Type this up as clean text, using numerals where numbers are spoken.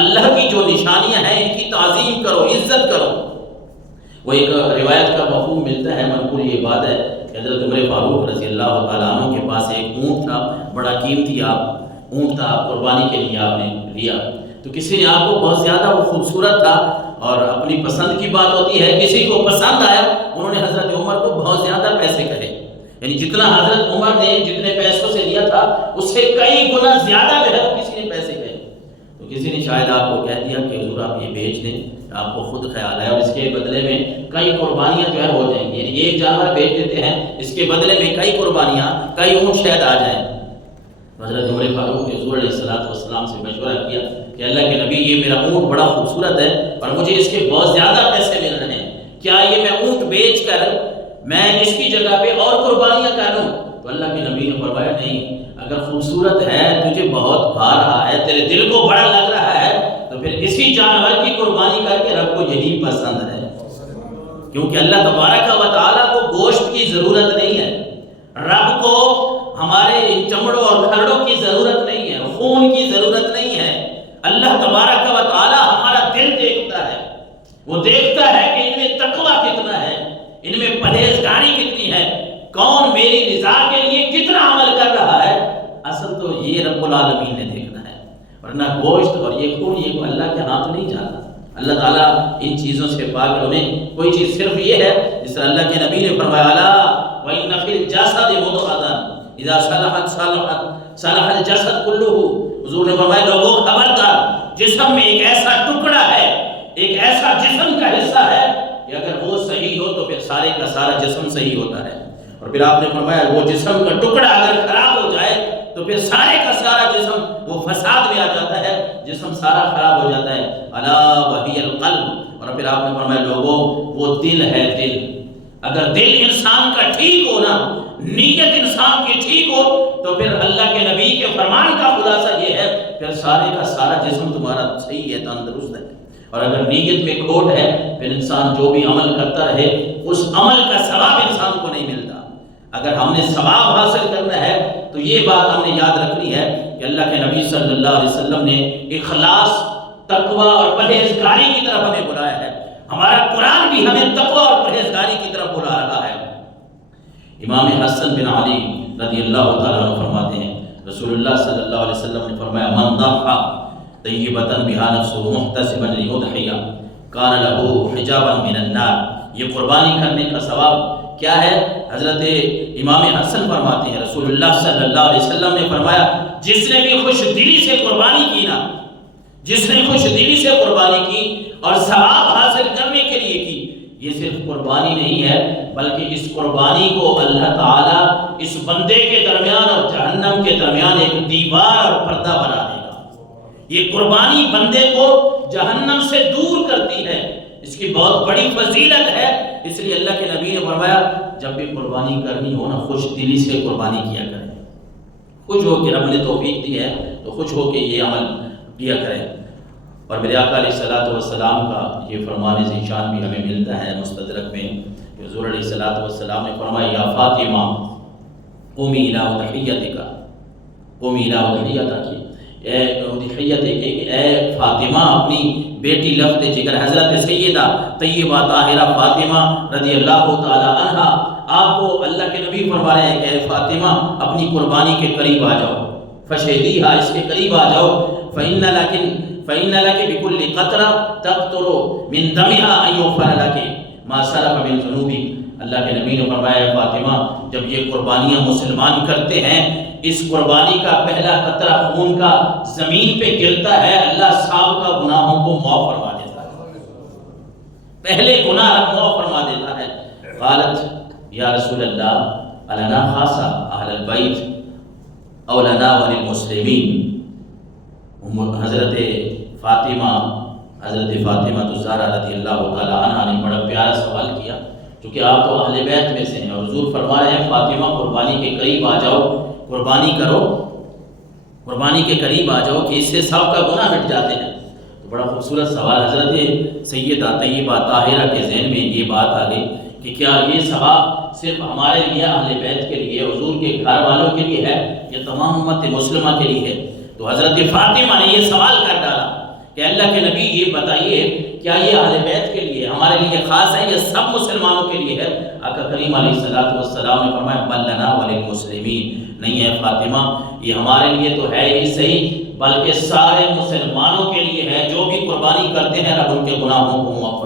اللہ کی جو نشانیاں ہیں ان کی تعظیم کرو، عزت کرو۔ وہ ایک روایت کا مفہوم ملتا ہے، منقول یہ بات ہے کہ حضرت عمر فاروق رضی اللہ تعالیٰ عنہ کے پاس ایک اونٹ تھا، بڑا قیمتی اونٹ تھا، قربانی کے لیے آپ نے لیا، تو کسی نے آپ کو بہت زیادہ وہ خوبصورت تھا اور اپنی پسند کی بات ہوتی ہے، کسی کو پسند آیا، انہوں نے حضرت عمر کو بہت زیادہ پیسے کہے، یعنی جتنا حضرت عمر نے جتنے پیسوں سے لیا تھا اس سے کئی گنا زیادہ جو ہے کسی نے پیسے کہے۔ تو کسی نے شاید آپ کو کہہ دیا کہ حضور آپ یہ بیچ دیں، آپ کو خود خیال ہے، اور اس کے بدلے میں کئی قربانیاں جو ہے ہو جائیں گی، یعنی ایک جانور بیچ دیتے ہیں، اس کے بدلے میں کئی قربانیاں، کئی اونٹ شاید آ جائیں۔ حضرت عمر فاروق نے حضور علیہ السلام سے مشورہ کیا کہ اللہ کے نبی یہ میرا اونٹ بڑا خوبصورت ہے اور مجھے اس کے بہت زیادہ پیسے مل رہے ہیں، کیا یہ میں اونٹ بیچ کر میں اس کی جگہ پہ اور قربانیاں کر لوں؟ تو اللہ کے نبی نے فرمایا نہیں، اگر خوبصورت ہے، تجھے بہت بھا رہا ہے، تیرے دل کو بڑا لگ رہا ہے، تو پھر اسی جانور کی قربانی کر کے رب کو یہی پسند ہے، کیونکہ اللہ تبارک و تعالیٰ کو گوشت کی ضرورت نہیں ہے، رب کو ہمارے ان چمڑوں اور کھرڑوں کی ضرورت نہیں ہے، خون کی ضرورت نہیں ہے۔ اللہ تبارک و تعالیٰ ہمارا دل دیکھتا ہے، وہ دیکھتا ہے کہ ان میں تقویٰ کتنا ہے، ان میں پرہیزگاری کتنی ہے، کون میری رضا کے لیے کتنا عمل کر رہا ہے۔ اصل تو یہ رب العالمین نے دیکھنا ہے، ورنہ گوشت اور یہ خون یہ اللہ کے ہاتھ نہیں جاتا۔ اللہ تعالیٰ ان چیزوں سے پاک رہے۔ کوئی چیز صرف یہ ہے جس طرح اللہ کے نبی نے فرمایا الا وَإِنَّ فِي الْجَسَدِ مُضْغَةً اِذَا صَلَحَتْ صَلَحَ الْجَسَدُ كُلُّهُ۔ حضور نے فرمایا لوگوں خبردار، جسم میں ایک ایسا ٹکڑا ہے، ایک ایسا جسم کا حصہ ہے کہ اگر وہ صحیح ہو تو پھر سارے کا سارا جسم صحیح ہوتا ہے، اور پھر آپ نے فرمایا وہ جسم کا ٹکڑا اگر خراب ہو جائے تو پھر سارے کا سارا جسم وہ فساد میں آ جاتا ہے، جسم سارا خراب ہو جاتا ہے۔ الا وہی القلب، اور پھر آپ نے فرمایا لوگوں وہ دل ہے، دل اگر دل انسان کا ٹھیک ہو نا، نیت انسان کی ٹھیک ہو، تو پھر اللہ کے نبی کے فرمان کا خلاصہ یہ ہے پھر سارے کا سارا جسم تمہارا صحیح ہے، تندرست ہے۔ اور اگر نیت میں کھوٹ ہے پھر انسان جو بھی عمل کرتا رہے اس عمل کا ثواب انسان کو نہیں ملتا۔ اگر ہم نے ثواب حاصل کرنا ہے تو یہ بات ہم نے یاد رکھنی ہے کہ اللہ کے نبی صلی اللہ علیہ وسلم نے اخلاص، تقوی اور پرہیزگاری کی طرف ہمیں بلایا ہے، ہمارا قرآن بھی ہمیں تقوی اور پرہیزگاری کی طرف بلا رہا ہے۔ امام حسن بن علی رضی اللہ تعالیٰ عنہ فرماتے ہیں رسول اللہ صلی اللہ علیہ وسلم نے فرمایا من ضحى طیبۃ بها نفسه محتسبا لیضحی کان له حجابا من النار۔ یہ قربانی کرنے کا ثواب کیا ہے؟ حضرت امام حسن فرماتے ہیں رسول اللہ صلی اللہ علیہ وسلم نے فرمایا جس نے بھی خوش دلی سے قربانی کی نا، جس نے خوش دلی سے قربانی کی اور ثواب حاصل کرنے کے لیے کی، یہ صرف قربانی نہیں ہے بلکہ اس قربانی کو اللہ تعالیٰ اس بندے کے درمیان اور جہنم کے درمیان ایک دیوار اور پردہ بنا دے گا۔ یہ قربانی بندے کو جہنم سے دور کرتی ہے، اس کی بہت بڑی فضیلت ہے۔ اس لیے اللہ کے نبی نے فرمایا جب بھی قربانی کرنی ہو نا خوش دلی سے قربانی کیا کریں، خوش ہو کے رب نے توفیق دی ہے تو خوش ہو کے یہ عمل کیا کریں۔ اور میرے آقا علیہ الصلوۃ والسلام کا یہ فرمان ذیشان بھی ہمیں ملتا ہے مستدرک میں کہ حضور علیہ الصلوۃ والسلام نے فرمایا یا فاطمہ قومی الی اضحیتک، قومی الی اضحیتک، اے فاطمہ اپنی بیٹی لفظ جگر حضرت سیدہ طیبہ طاہرہ فاطمہ رضی اللہ تعالی عنہا، آپ کو اللہ کے نبی فرما رہے ہیں کہ اے فاطمہ اپنی قربانی کے قریب آ جاؤ، فشہدیہا اس کے قریب آ جاؤ، فإن لك بكل قطرة تقطر من دمها أن يغفر لك ما سلف من ذنوبك۔ اللہ کے نبی نے فرمایا فاطمہ جب یہ قربانیاں مسلمان کرتے ہیں اس قربانی کا پہلا قطرہ خون کا زمین پہ گرتا ہے، اللہ سابقہ گناہوں کو معاف فرما دیتا ہے، پہلے گناہ معاف فرما دیتا ہے۔ قالت یا رسول اللہ النا خاصہ اہل البیت او لنا وللمسلمین۔ حضرت فاطمہ الزہرا رضی اللہ تعالی عنہ نے بڑا پیارا سوال کیا، چونکہ آپ تو اہل بیت میں سے ہیں اور حضور فرما رہے ہیں فاطمہ قربانی کے قریب آ جاؤ، قربانی کرو، قربانی کے قریب آ جاؤ کہ اس سے سب کا گناہ مٹ جاتے ہیں۔ تو بڑا خوبصورت سوال حضرت سیدہ طیبہ طاہرہ کے ذہن میں یہ بات آ گئی کہ کیا یہ ثواب صرف ہمارے لیے اہل بیت کے لیے، حضور کے گھر والوں کے لیے ہے یا تمام امت مسلمہ کے لیے ہے؟ تو حضرت فاطمہ نے یہ سوال کر ڈالا کہ اللہ کے نبی یہ بتائیے کیا یہ اہل بیت کے لیے ہمارے لیے خاص ہے یا سب مسلمانوں کے لیے ہے؟ آقا کریم علیہ الصلوۃ والسلام نے فرمایا بل لنا وللمسلمین، نہیں ہے فاطمہ، یہ ہمارے لیے تو ہے ہی صحیح بلکہ سارے مسلمانوں کے لیے ہے، جو بھی قربانی کرتے ہیں رب ان کے گناہوں کو معاف